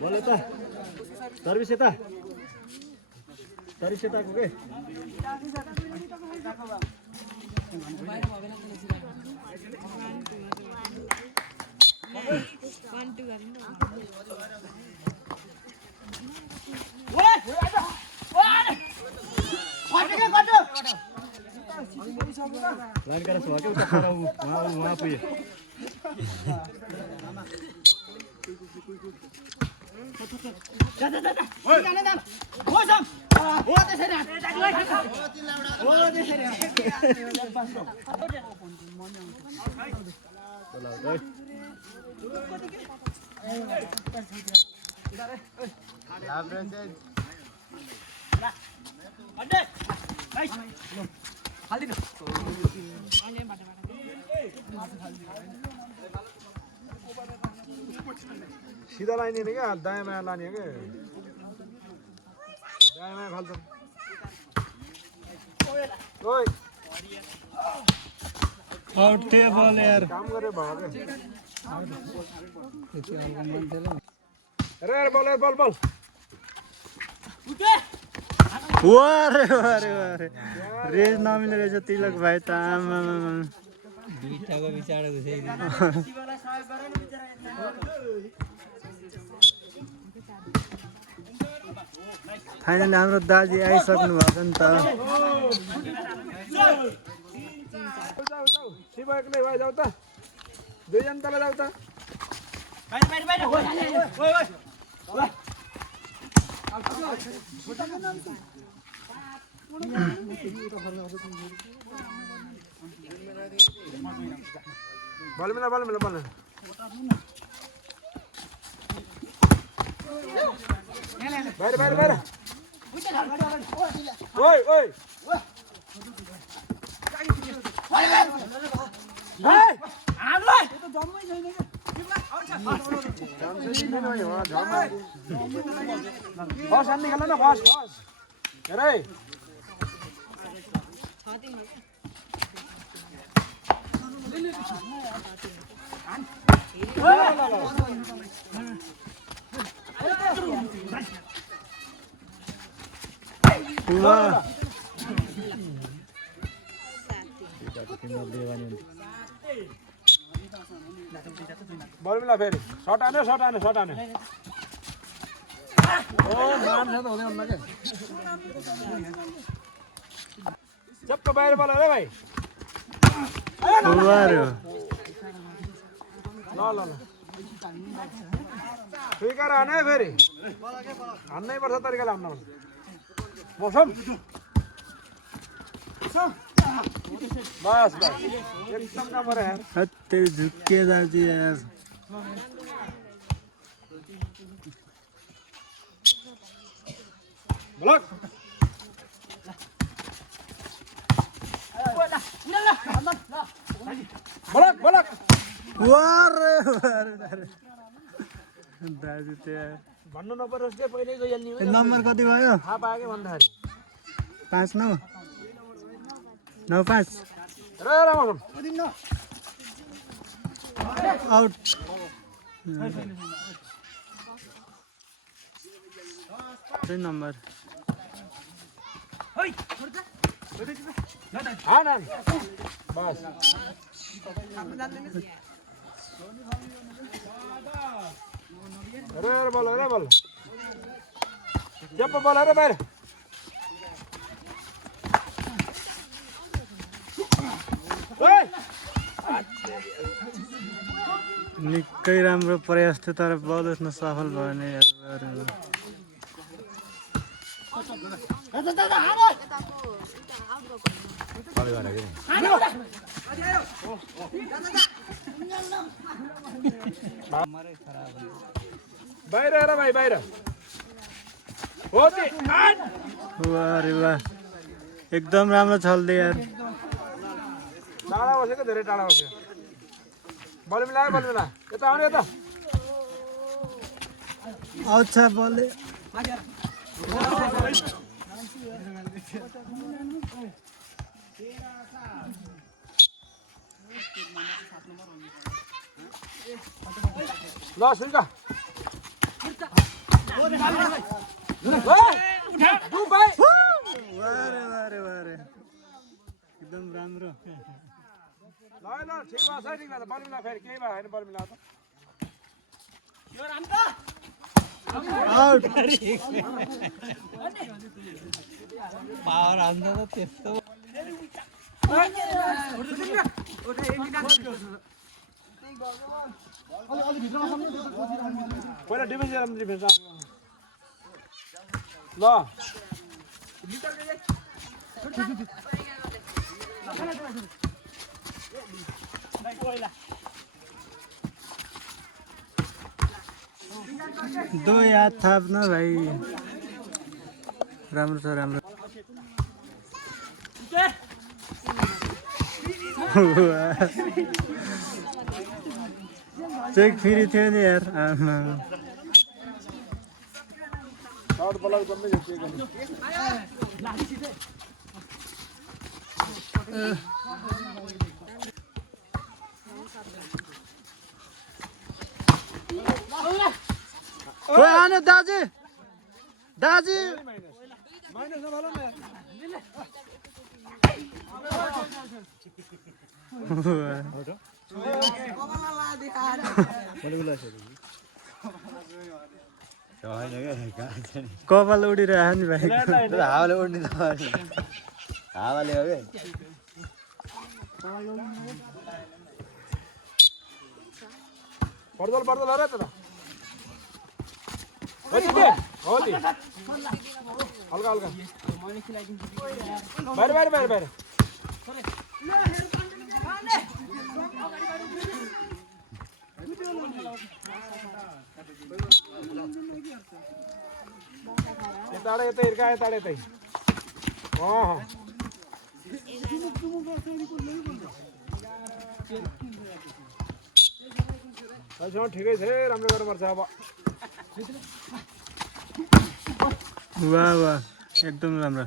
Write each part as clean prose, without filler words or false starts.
बोल यता सर्भिस यता सर्भिस यताको के लाइन गरेर छ के उता पर वहाँ पुगे सीधा लाइन नहीं क्या दाएं में लानी है क्या दाएं में खाल तो ओए आउट टेबल यार काम करे भाग अरे यार बॉल बॉल बॉल वारे वारे वारे रेज नमिले रहेछ तिलक भाइ त आमा बिटाको बिचार घुसेदिनु फाइनली हाम्रो दाजी आइसक्नु भएको नि त शिव एक्लै भाइ जाऊ त दुईजना तल जाऊ त बाहिर बाहिर बाहिर ओइ ओइ बल मिला बल मिला बल बाहिर बाहिर बाहिर ओइ ओइ बस अन्नी खेल्न न बस बस हेरै बल मिला फेरि सर्ट आने सर्ट आने सर्ट आने ओ मान छ त हुँदै हुन्न के चप्प बाहिर बल अरे भाइ ल ल ल स्वीकार हाने फेरि हान्नै पर्छ तरिकाले हान्न मौसम बस बस एकदम नम्बर है यार तेरे झुके जाती है यार ब्लॉक ब्लॉक ब्लॉक वारे वारे दाजु त यार भन्नु नपरोस् के पहिल्यै गइहाल्ने हो नम्बर कति भयो थाहा पाएकै भन्दाखेरि 5 9 9 5 र रामो आउट त्यही नम्बर बस अरे बोल जब बोल अरे बाहिर निकै राम्रो प्रयास थियो तर बल उठ्न सफल भएन यार बाहिर हेर भाइ बाहिर हो अरे वाह एकदम राम्रो छल्दै यार टाढा बसेको धेरै टाढा बस्यो बल मिला यता आउने यता आउँछ बल ल सुइका एकदम राम्रो ल ठिक भयो ठिक भयो बलमिला फेरि केही भयो होइन बलमिला त आउट पावर आउँदा त त्यस्तो पहिला डिफेन्स ल दो याद थाप्न भाइ राम्रो छ राम्रो चेक फेरि थियो नि यार शॉट बॉलर बंदे जाते हैं ओए आने दाजी दाजी माइनस ना भालो ना कपाल उडिरहेको नि भाइ हावाले उड्ने त हावाले हो क्या पर्दल पर्दल अरे तेरा होती हल्का हल्का बाहर बाहर बाहर बाहर ताड़े येते इरका है ताड़े येते हाँ अच्छा ठीक है सर रामले बार मरचा अब वाह वाह एकदम राम्रो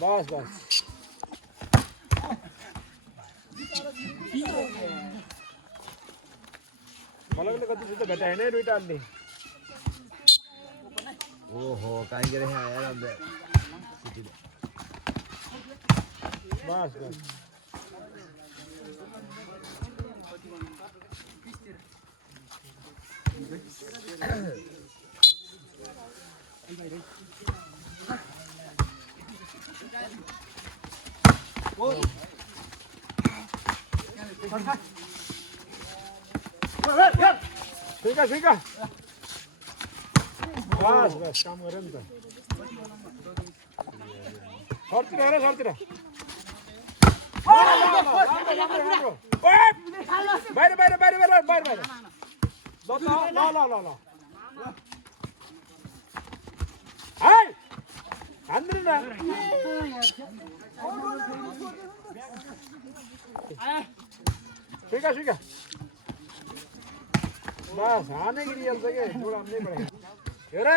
बस बस मलाई कति सुते भेटाए नै दुईटा अन्ली ओहो कहीँ गएर यहाँ आएर बस बस ठीक है बस बस काम गरे नि त सर्तिर हेर सर्तिर बाहिर बाहिर बाहिर बाहिर बाहिर बाहिर ल ल ल ल ल हाय हान्दिनु न ठीक है बस आने की रियल से थोड़ा नहीं पड़ेगा हेरा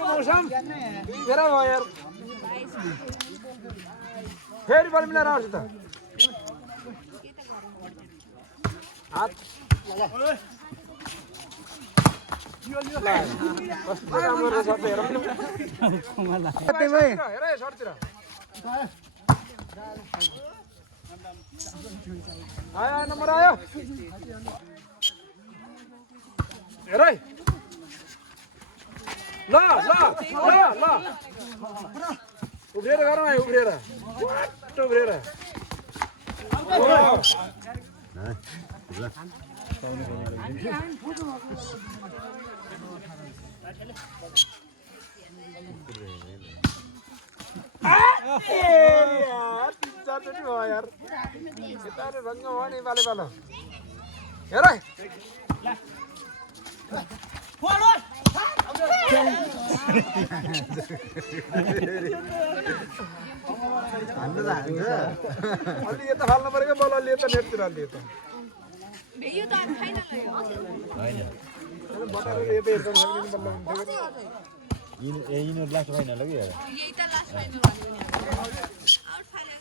मौसम हेरा हो यार फिर बल मिला रहा था हाथ बस काम कर रहा था हेरा भाइ हेरा शॉट तेरा आया नंबर आया हेरै ल ल ल ल उभिएर गर न उभिएर वाट उभिएर यार 3-4 चोटि भयो यार यता रङ्ग भयो नि बाले बालो हेरै अलि यता फाल्नु पऱ्यो क्या बल अलि यता नेटतिर अलि यता यिनीहरू लास्ट फाइनल हो कि हेर यही त लास्ट फाइनल भन्यो नि आउट फाइनल